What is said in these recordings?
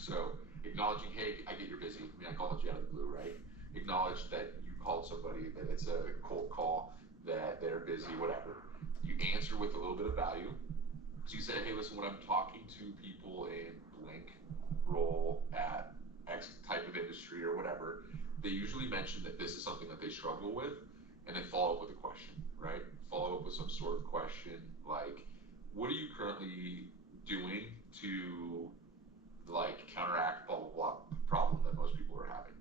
So acknowledging, hey, I get you're busy. I mean, I called you out of the blue, right? Acknowledge that you called somebody, that it's a cold call, that they're busy, whatever. You answer with a little bit of value. So you say, hey, listen, when I'm talking to people in blank role at X type of industry or whatever, they usually mention that this is something that they struggle with, and then follow up with a question, right? Follow up with some sort of question like, what are you currently doing to like counteract blah blah blah problem that most people are having?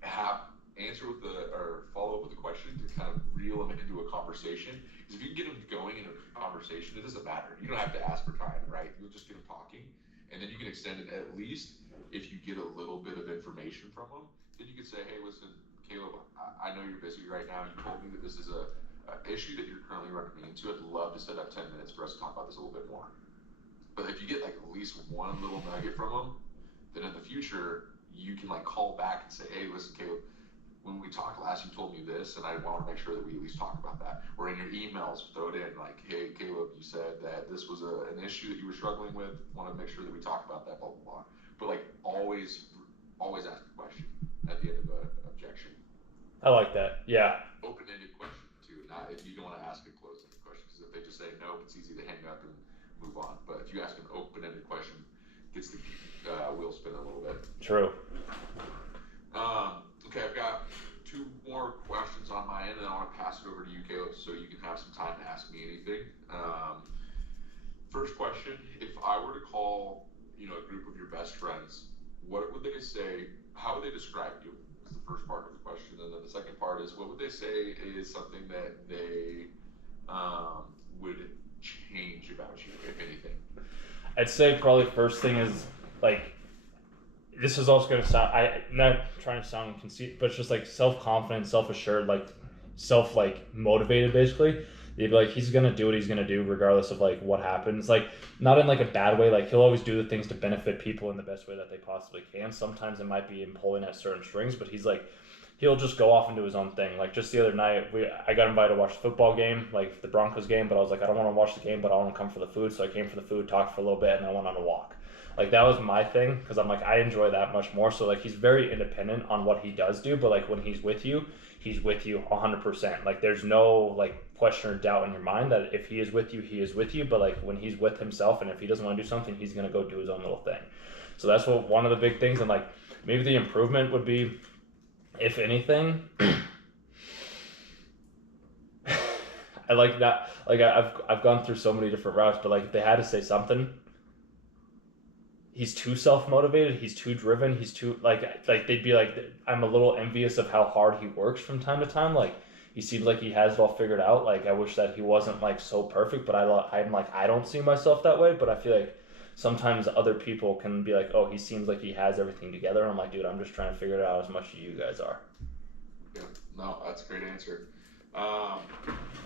Have answer with the or follow up with a question to kind of reel them into a conversation. Because if you can get them going in a conversation, it doesn't matter. You don't have to ask for time, right? You'll just get them talking, and then you can extend it. At least if you get a little bit of information from them, then you can say, "Hey, listen, Caleb, I know you're busy right now. You told me that this is a issue that you're currently running into. I'd love to set up 10 minutes for us to talk about this a little bit more." But if you get like at least one little nugget from them, then in the future you can like call back and say, "Hey, listen, Caleb, when we talked last, you told me this, and I want to make sure that we at least talk about that." Or in your emails, throw it in like, "Hey, Caleb, you said that this was an issue that you were struggling with. Want to make sure that we talk about that, blah blah blah." But like always ask a question at the end of an objection. I like that. Yeah. Open-ended question too. Not if you don't want to ask a closed-ended question, because if they just say no, it's easy to hang up and move on. But if you ask an open-ended question, gets the wheel spinning a little bit. True. Okay, I've got two more questions on my end, and then I want to pass it over to you, Caleb, so you can have some time to ask me anything. First question: if I were to call, a group of your best friends, what would they say? How would they describe you? Is the first part of the question, and then the second part is, what would they say is something that they would change about you, if anything? I'd say probably first thing is like this is also gonna sound I'm not trying to sound conceit, but it's just like self confident, self assured, like self like motivated basically. They'd be like he's gonna do what he's gonna do regardless of like what happens. Like not in like a bad way, like he'll always do the things to benefit people in the best way that they possibly can. Sometimes it might be him pulling at certain strings, but he'll just go off and do his own thing. Like just the other night, I got invited to watch the football game, like the Broncos game, but I was like, I don't want to watch the game, but I want to come for the food. So I came for the food, talked for a little bit, and I went on a walk. Like that was my thing because I'm like I enjoy that much more. So like he's very independent on what he does do, but like when he's with you 100%. Like there's no like question or doubt in your mind that if he is with you, he is with you. But like when he's with himself, and if he doesn't want to do something, he's gonna go do his own little thing. So that's what one of the big things, and like maybe the improvement would be, if anything, I like that. Like I've gone through so many different routes, but like if they had to say something, he's too self motivated. He's too driven. He's too like they'd be like I'm a little envious of how hard he works from time to time. Like he seems like he has it all figured out. Like I wish that he wasn't like so perfect, but I'm like I don't see myself that way. But I feel like sometimes other people can be like, oh, he seems like he has everything together. And I'm like, dude, I'm just trying to figure it out as much as you guys are. Yeah, no, that's a great answer. Um,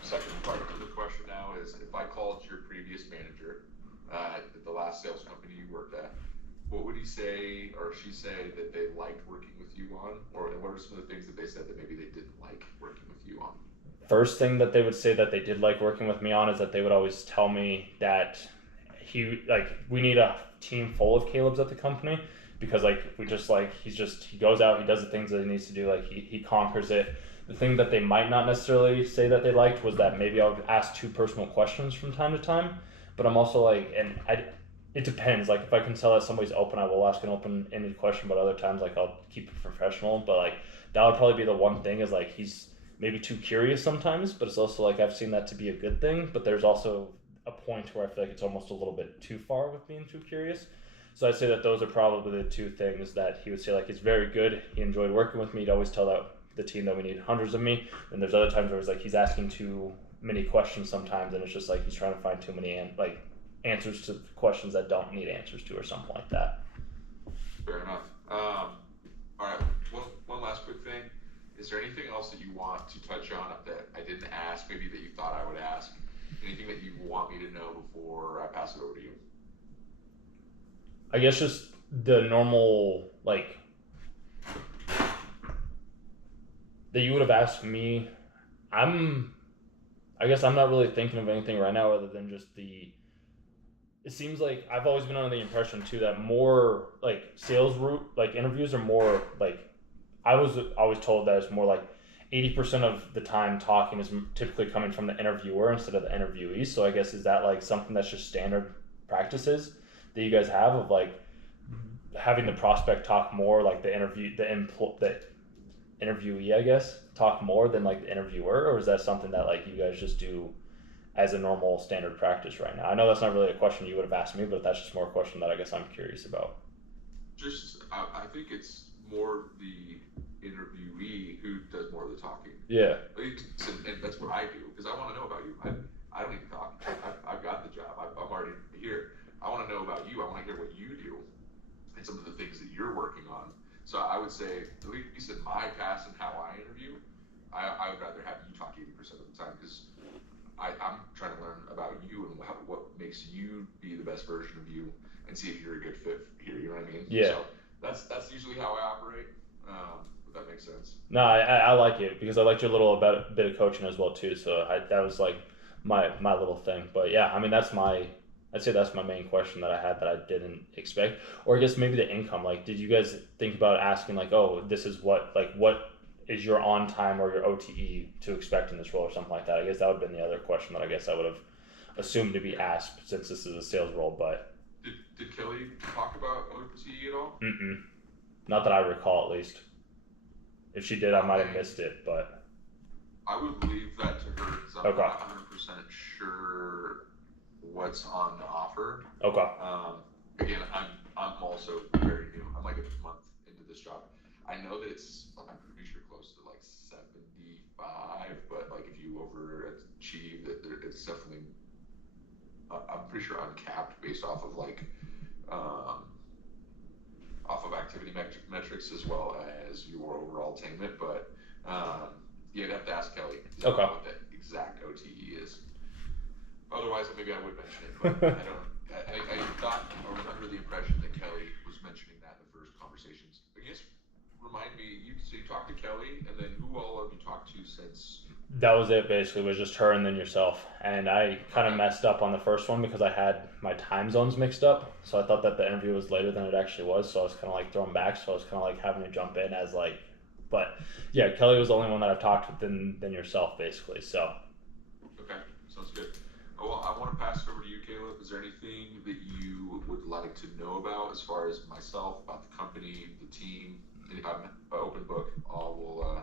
Second part of the question now is, if I called your previous manager at the last sales company you worked at, what would he say or she say that they liked working with you on, or what are some of the things that they said that maybe they didn't like working with you on? First thing that they would say that they did like working with me on is that they would always tell me that we need a team full of Caleb's at the company because like we just like he goes out, he does the things that he needs to do, like he conquers it. The thing that they might not necessarily say that they liked was that maybe I'll ask too personal questions from time to time, but I'm also like, it depends. Like if I can tell that somebody's open, I will ask an open-ended question, but other times like I'll keep it professional. But like that would probably be the one thing is like he's maybe too curious sometimes, but it's also like I've seen that to be a good thing. But there's also a point where I feel like it's almost a little bit too far with being too curious. So I'd say that those are probably the two things that he would say. Like he's very good. He enjoyed working with me. He'd always tell that the team that we need hundreds of me. And there's other times where it's like he's asking too many questions sometimes, and it's just like he's trying to find too many answers to questions that don't need answers to, or something like that. Fair enough. All right, one last quick thing. Is there anything else that you want to touch on that I didn't ask, maybe that you thought I would ask? Anything that you want me to know before I pass it over to you? I guess just the normal that you would have asked me. I'm I guess I'm not really thinking of anything right now other than just it seems like I've always been under the impression too that more like sales route like interviews are more like I was always told that it's more like 80% of the time talking is typically coming from the interviewer instead of the interviewee. So I guess is that like something that's just standard practices that you guys have of like having the prospect talk more like the interviewee I guess talk more than like the interviewer, or is that something that like you guys just do as a normal standard practice right now? I know that's not really a question you would have asked me, but that's just more a question that I guess I'm curious about. Just, I think it's more the interviewee who does more of the talking. Yeah. And that's what I do because I want to know about you. I don't need to talk. I've got the job. I'm already here. I want to know about you. I want to hear what you do and some of the things that you're working on. So I would say, at least in my past and how I interview, I would rather have you talk 80% of the time because I'm trying to learn about you and what makes you be the best version of you and see if you're a good fit here. You know what I mean? Yeah. So that's usually how I operate. If that makes sense. No, I like it because I liked your little bit of coaching as well too. So that was like my little thing. But yeah, I mean I'd say that's my main question that I had that I didn't expect. Or I guess maybe the income. Like, did you guys think about asking like, oh, this is what is your on time or your OTE to expect in this role or something like that? I guess that would have been the other question that I guess I would have assumed to be asked since this is a sales role. But did Kelly talk about OTE at all? not that I recall at least. If she did, I might have missed it, but I would leave that to her because I'm not 100% sure what's on the offer. Okay. Again, I'm also very new. I'm like a month into this job. I know that I'm pretty sure close to like 75, but like if you overachieve, it's definitely I'm pretty sure uncapped based off of like off of activity metrics as well as your overall attainment. But you'd have to ask Kelly what the exact OTE is. Otherwise, maybe I would mention it, but I don't. I thought or was under the impression that Kelly was mentioning that in the first conversations. I guess remind me, so you talked to Kelly, and then who all have you talked to since? That was it. Basically, was just her and then yourself. And I kind of messed up on the first one because I had my time zones mixed up. So I thought that the interview was later than it actually was. So I was kind of like thrown back. So I was kind of like having to jump in as like, but yeah, Kelly was the only one that I've talked with than yourself, basically. So. Okay, sounds good. Well, I want to pass it over to you, Caleb. Is there anything that you would like to know about as far as myself, about the company, the team? I'm an open book. I will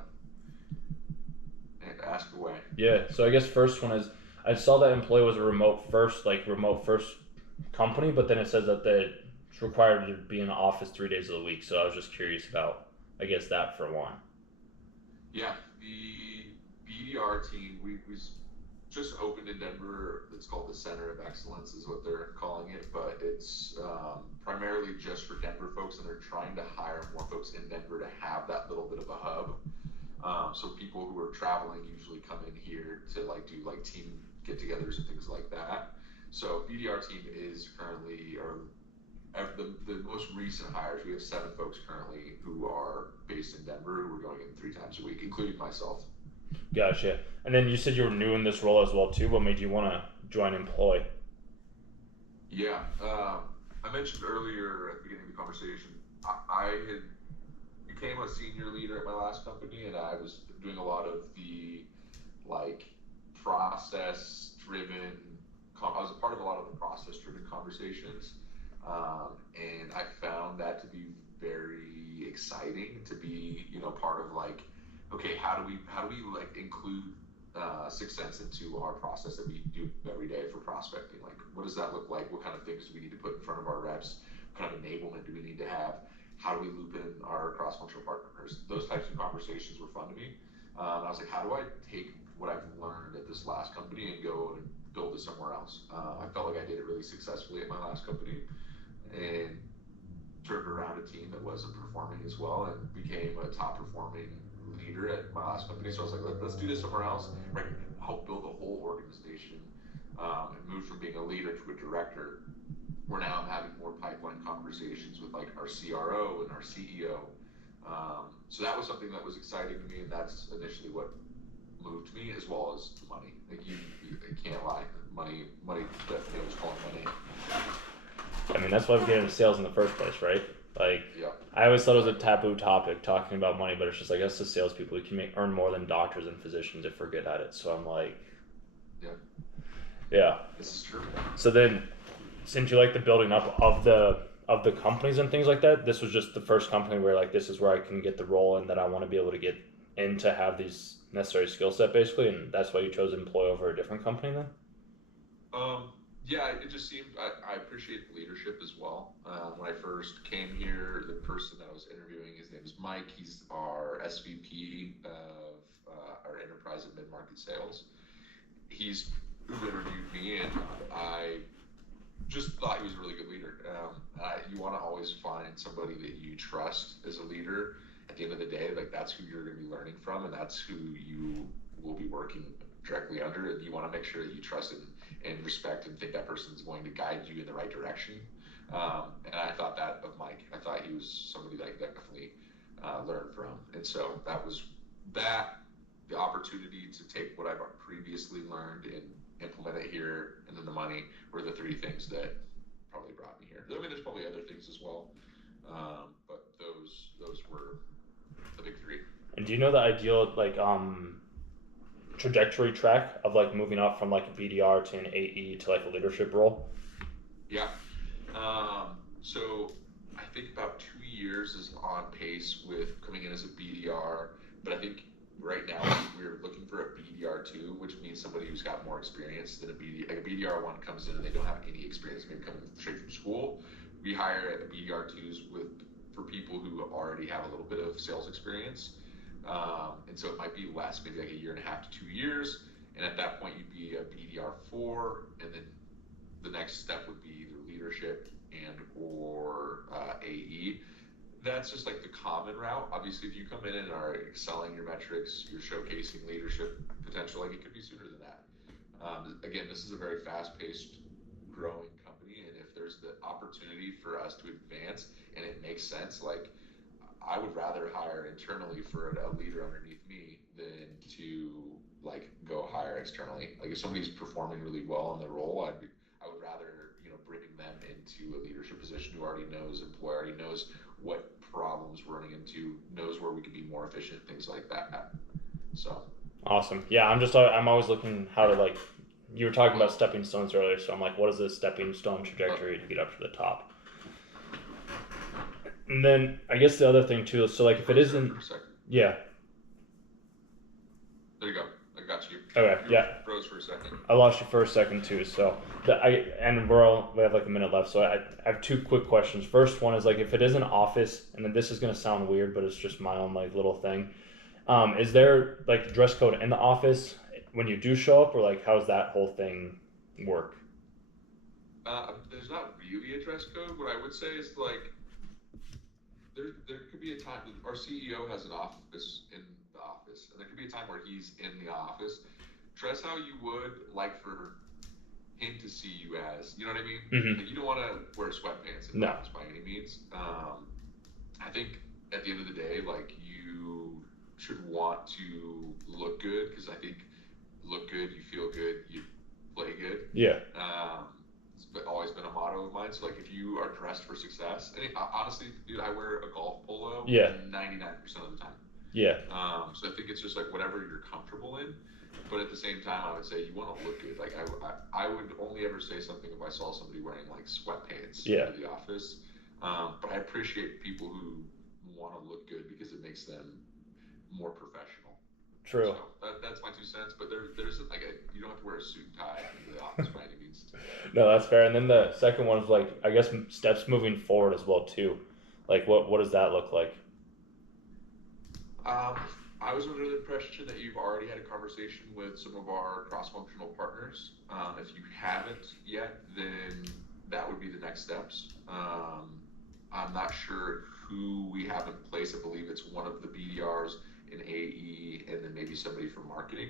ask away. Yeah, so I guess first one is I saw that employee was a remote first company, but then it says that it's required to be in the office 3 days of the week. So I was just curious about, I guess, that for one. Yeah, the BDR team, we just opened in Denver. It's called the Center of Excellence is what they're calling it, but it's primarily just for Denver folks, and they're trying to hire more folks in Denver to have that little bit of a hub. So people who are traveling usually come in here to like do like team get-togethers and things like that. So BDR team is currently, or the most recent hires, we have 7 folks currently who are based in Denver who are going in 3 times a week, including myself. Gotcha. And then you said you were new in this role as well too. What made you want to join Employ? Yeah, I mentioned earlier at the beginning of the conversation, I had became a senior leader at my last company, and I was doing a lot of the like process-driven. I was a part of a lot of the process-driven conversations, and I found that to be very exciting to be, part of like, okay, how do we like include 6 Sense into our process that we do every day for prospecting? Like, what does that look like? What kind of things do we need to put in front of our reps? What kind of enablement do we need to have? How do we loop in our cross-functional partners? Those types of conversations were fun to me. And I was like, how do I take what I've learned at this last company and go and build it somewhere else? I felt like I did it really successfully at my last company and turned around a team that wasn't performing as well and became a top performing leader at my last company. So I was like, let's do this somewhere else, right? Help build a whole organization and move from being a leader to a director, where now I'm having more pipeline conversations with like our CRO and our CEO. So that was something that was exciting to me, and that's initially what moved me, as well as the money. Like you can't lie. Money definitely was calling my name. mean, that's why we get into sales in the first place, right? Like, Yeah. I always thought it was a taboo topic talking about money, but it's just like, us as salespeople, we can earn more than doctors and physicians if we're good at it. So I'm like, Yeah. yeah. This is true. So then, since you like the building up of the companies and things like that, this was just the first company where like this is where I can get the role and that I want to be able to get in to have these necessary skill set basically, and that's why you chose to employ over a different company then? Yeah, it just seemed I appreciate the leadership as well. When I first came here, the person that I was interviewing, his name is Mike. He's our SVP of our enterprise and mid market sales. He's who interviewed me, and I just thought he was a really good leader. You want to always find somebody that you trust as a leader. At the end of the day, like that's who you're going to be learning from, and that's who you will be working directly under. And you want to make sure that you trust and respect and think that person's going to guide you in the right direction. And I thought that of Mike. I thought he was somebody that I could definitely learn from. And so that was that the opportunity to take what I've previously learned and implement it here, and then the money were the three things that probably brought me here. I mean, there's probably other things as well, but those were the big three. And do you know the ideal like trajectory track of like moving up from like a BDR to an AE to like a leadership role? Yeah. So I think about 2 years is on pace with coming in as a BDR, but I think right now we're looking for a BDR2, which means somebody who's got more experience than a BDR. Like a BDR1 comes in and they don't have any experience, maybe coming straight from school. We hire a BDR2s for people who already have a little bit of sales experience. And so it might be less, maybe like 1.5 to 2 years. And at that point, you'd be a BDR4, and then the next step would be either leadership and or AE. That's just like the common route. Obviously, if you come in and are excelling your metrics, you're showcasing leadership potential, like it could be sooner than that. Again, this is a very fast-paced, growing company, and if there's the opportunity for us to advance and it makes sense, like I would rather hire internally for a leader underneath me than to like go hire externally. Like if somebody's performing really well in the role, I would rather bringing them into a leadership position who already knows employee, already knows what problems we're running into, knows where we could be more efficient, things like that. So awesome. Yeah, I'm always looking how to like, you were talking about stepping stones earlier, so I'm like, what is this stepping stone trajectory to get up to the top? And then I guess the other thing too is, so like if it isn't, yeah. There you go. I got you. Okay, you yeah. Froze for a second. I lost you for a second too, so we have like a minute left, so I have two quick questions. First one is like, if it is an office, and then this is gonna sound weird, but it's just my own like little thing. Is there like dress code in the office when you do show up, or like how's that whole thing work? There's not really a dress code. What I would say is like there could be a time our CEO has an office in the office, and there could be a time where he's in the office. Dress how you would like for him to see you as, you know what I mean? Mm-hmm. Like you don't want to wear sweatpants in the office by any means. I think at the end of the day, like you should want to look good, because I think look good, you feel good, you play good. Yeah. It's always been a motto of mine. So like if you are dressed for success, and honestly, dude, I wear a golf polo 99% of the time. Yeah. So I think it's just like whatever you're comfortable in. But at the same time, I would say you want to look good. Like I would only ever say something if I saw somebody wearing like sweatpants to the office. But I appreciate people who want to look good because it makes them more professional. True. So that's my 2 cents. But there's like you don't have to wear a suit and tie into the office by any means. No, that's fair. And then the second one is like, I guess steps moving forward as well too. Like what does that look like? I was under the impression that you've already had a conversation with some of our cross-functional partners. If you haven't yet, then that would be the next steps. I'm not sure who we have in place. I believe it's one of the BDRs, an AE, and then maybe somebody from marketing,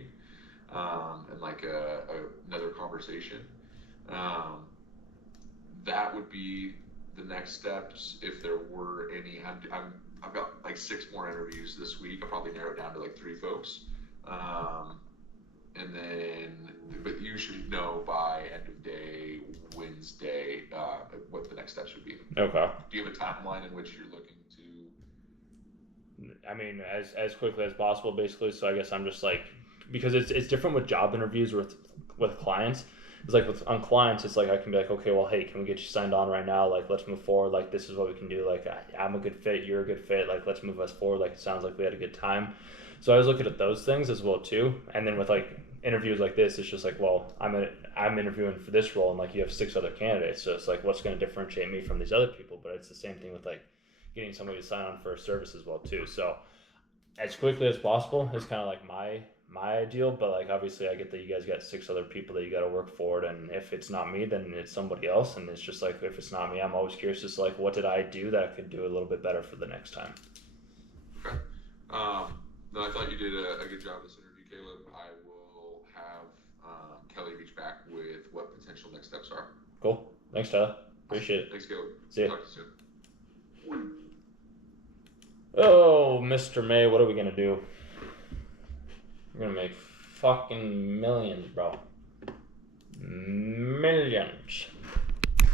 and like another conversation. That would be the next steps if there were any. I've got like 6 more interviews this week. I'll probably narrow it down to like 3 folks. And then, but you should know by end of day Wednesday what the next steps would be. Okay. Do you have a timeline in which you're looking to? I mean, as quickly as possible, basically. So I guess I'm just like, because it's different with job interviews with clients. It's like on clients, it's like I can be like, okay, well, hey, can we get you signed on right now? Like, let's move forward. Like, this is what we can do. Like, I'm a good fit, you're a good fit. Like, let's move us forward. Like, it sounds like we had a good time. So I was looking at those things as well too. And then with like interviews like this, it's just like, well, I'm interviewing for this role, and like you have 6 other candidates. So it's like, what's going to differentiate me from these other people? But it's the same thing with like getting somebody to sign on for a service as well too. So as quickly as possible is kind of like my ideal, but like obviously I get that you guys got 6 other people that you got to work for it, and if it's not me, then it's somebody else. And it's just like, if it's not me, I'm always curious, just like, what did I do that I could do a little bit better for the next time. Okay. No, I thought you did a good job this interview, Caleb. I will have Kelly reach back with what potential next steps are. Cool. Thanks, Tyler. Appreciate it. Thanks, Caleb. See ya. Talk to you soon. Oh, Mr. May, what are we gonna do? We're gonna make fucking millions, bro. Millions.